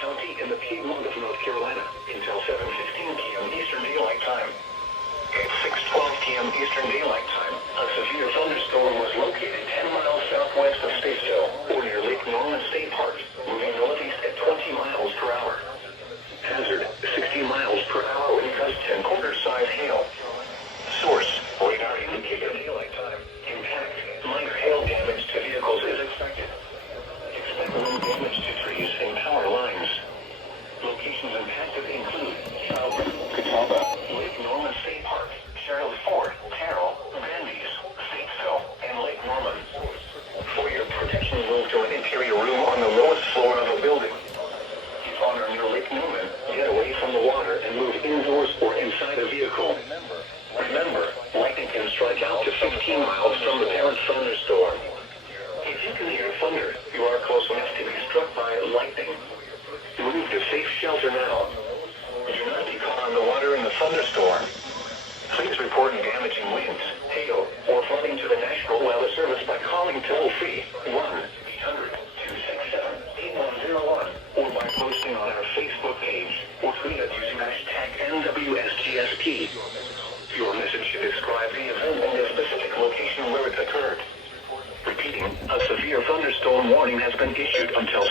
County in the Piedmont of North Carolina until 7:15 p.m. Eastern Daylight Time. At 6:12 p.m. Eastern Daylight Time, a severe thunderstorm was located 10 miles southwest of Statesville, or near Lake Norman State Park, moving northeast at 20 miles per hour. Hazard, 60 miles per hour with gust and quarter-size hail. Source, radar indicator daylight time. Impact, minor hail damage to vehicles is expected. Expect wind damage to trees and power lines. Locations impacted include Catawba, Lake Norman State Park, Charlotte Ford, Carroll, Vandy's, Statesville, and Lake Norman. For your protection, move to an interior room on the lowest floor of a building. If on or near Lake Norman, get away from the water and move indoors or inside a vehicle. Remember, lightning can strike out to 15 miles from the parent thunderstorm. If you can hear thunder, you are close enough to be struck by lightning. Move to safe shelter now. Do not be caught on the water in the thunderstorm. Please report damaging winds, hail, or flooding to the National Weather Service by calling toll-free 1-800-267-8101 or by posting on our Facebook page or tweet us using hashtag NWSGSP. Your message should describe the event and the specific location where it occurred. Repeating, a severe thunderstorm warning has been issued until